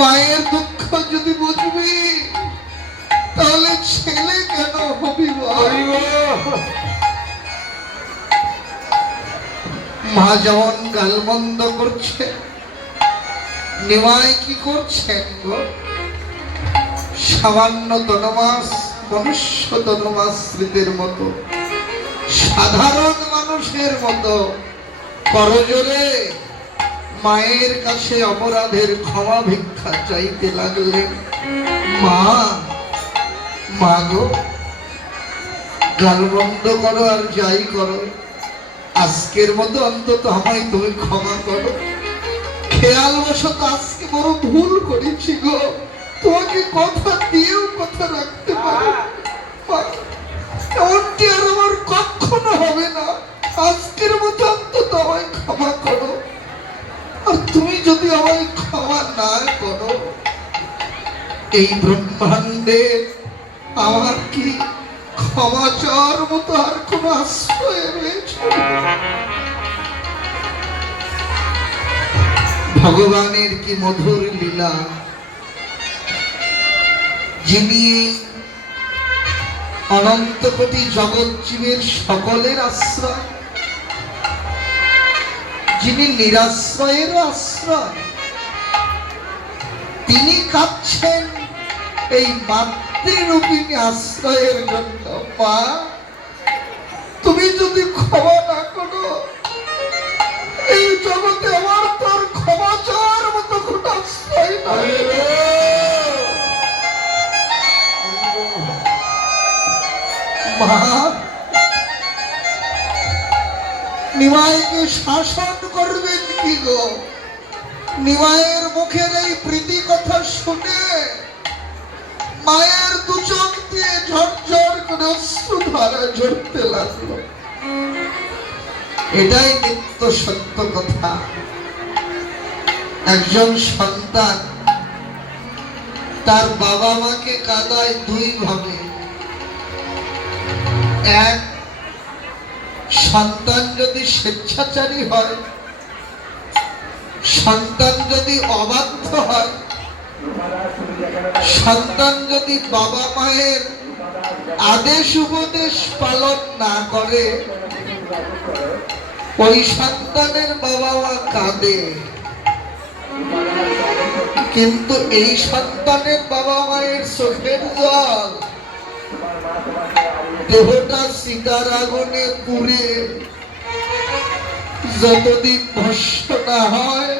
মায়ের দুঃখ যদি বুঝবি তাহলে ছেলে কেন হবি? মা যেমন গালমন্দ করছে, নিমাই কি করছেন গো? সামান্য তনমাস মনুষ্য তনমাশ্রিতের মতো, সাধারণ মানুষের মতো করজোরে মায়ের কাছে অপরাধের ক্ষমা ভিক্ষা চাইতে লাগলেন। মা, মা গো, গাল বন্ধ করো আর যাই করো, আজকের মতো অন্তত আমায় তুমি ক্ষমা করো। খেয়াল বশত আজকে বড় ভুল করেছি গো, তোমাকে কথা দিয়েও কথা রাখতে পারি এমনটি আর আমার কখনো হবে না। আজকের মতো অন্তত আমায় ক্ষমা করো। আর তুমি যদি আমায় ক্ষমা না করো, এই ব্রহ্মাণ্ডে আমার কি ক্ষমা চাওয়ার মতো আর কোন আশ্রয় রয়েছে? ভগবানের কি মধুর লীলা, যিনি অনন্ত কোটি জগৎ জীবের সকলের আশ্রয়, যিনি নিরাশ্রয়ের আশ্রয়, তিনি কাঁদছেন এই মাতৃরূপিণী আশ্রয়ের জন্য। মা, তুমি যদি ক্ষমা না করো, এই জগতে আমার তোর ক্ষমা চাওয়ার মতো কোন আশ্রয় নাই। মা, নিমাইকে শাসন করবেন কি গো? নিমাইয়ের মুখের এই প্রীতি কথা শুনে মায়ের দু চোখ দিয়ে ঝরঝর করে অশ্রুধারা ঝরতে লাগলো। এটাই নিত্য সত্য কথা। একজন সন্তান তার বাবা মাকে কাঁদায় দুই ভাবে। এক, সন্তান যদি স্বেচ্ছাচারী হয়, সন্তান যদি অবাধ্য হয়, সন্তান যদি বাবা মায়ের আদেশ উপদেশ পালন না করে, ওই সন্তানের বাবা মা কাঁদে। কিন্তু এই সন্তানের বাবা মায়ের চোখের জল দেহটা সীতার আগুনে পুড়ে যতদিন ভস্ম না হয়,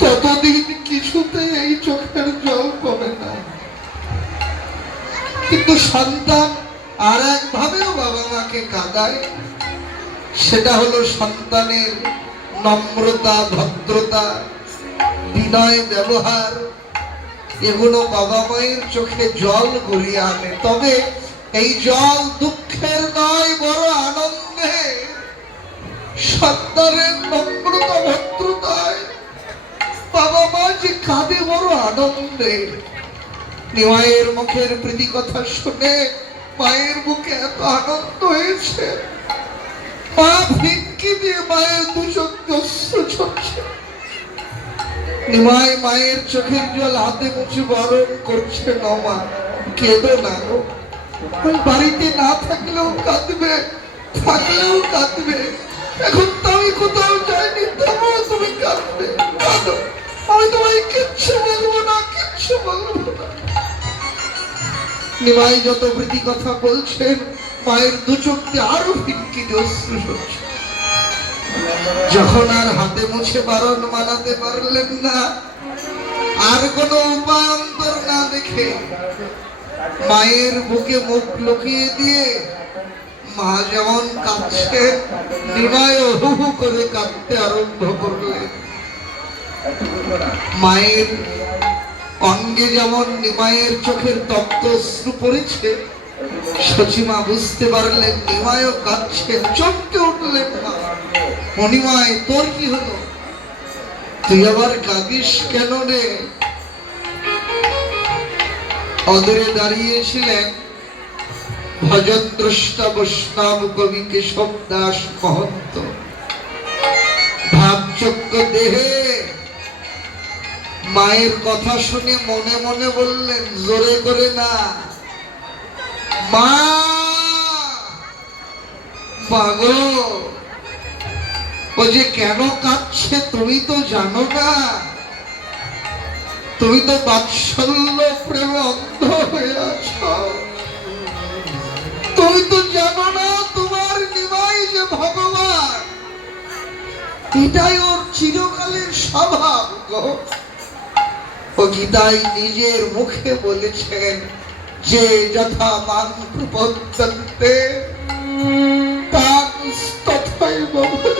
ততদিন কিছুতে এই চোখের জল কমে না। কিন্তু সন্তান আর একভাবেও বাবা মাকে কাঁদায়, সেটা হলো সন্তানের নম্রতা, ভদ্রতা, বিনয় ব্যবহার, এগুলো বাবা মায়ের চোখে জল গড়িয়ে আনে। তবে এই জল দুঃখের নয়, বড় আনন্দে। সন্তানের নম্রতা, ভদ্রতায় বাবা মা যে কাঁদে বড় আনন্দে। নিমাইয়ের মুখের প্রীতি কথা শুনে মায়ের মুখে এত আনন্দ হয়েছে, মা ভিক্ষি দিয়ে মায়ের দু চোখ অশ্রু ঝরছে। নিমাই মায়ের চোখের জল হাতে মুছে বারণ করছে, না মা, কেঁদো না গো। বাড়িতে না থাকলেও কাঁদবে, থাকলেও কাঁদবে। এখন তো আমি কোথাও যাইনি, তবুও তুমি কাঁদবে, কাঁদো। আমি তোমায় কিচ্ছু বলবো না, কিচ্ছু বলবো না। নিমাই যত প্রীতি কথা বলছেন, মায়ের দু চোখ দিয়ে আরো ভিক্ষি দিয়ে অশ্রু ঝরছে। যখন আর হাতে মুছে বারণ মানাতে পারলেন না, আর কোন উপান্তর না দেখে মায়ের বুকে মুখ লুকিয়ে দিয়ে মা যেমন কাঁদছে, নিমাই হু হু করে কাঁদতে আরম্ভ করলেন। মায়ের অঙ্গে যেমন নিমাইয়ের চোখের তপ্ত অশ্রু পড়েছে, সচিমা বুঝতে পারলেন নিমাইও কাঁদছে। চমকে উঠলেন মা, মণিমাই, তোর কি হলো? তুই আবার কাঁদিস কেন রে? অদূরে দাঁড়িয়েছিলেন ভজন দ্রষ্টা বৈষ্ণব কবি কেশব দাস মহন্ত। ভাবচক্র দেহে মায়ের কথা শুনে মনে মনে বললেন, জোরে করে না, মা, মাগো, ও যে কেন কাঁদছে তুমি তো জানো না, তুমি তো বাৎসল্য প্রেমে অন্ধ হয়ে আছো, তুমি তো জানো না তোমার নিমাই যে ভগবান, এটাই ওর চিরকালের স্বভাব গো। ও গীতাই নিজের মুখে বলেছেন যে যথা মাং প্রপদ্যন্তে তাং তথৈব ভজন্তে।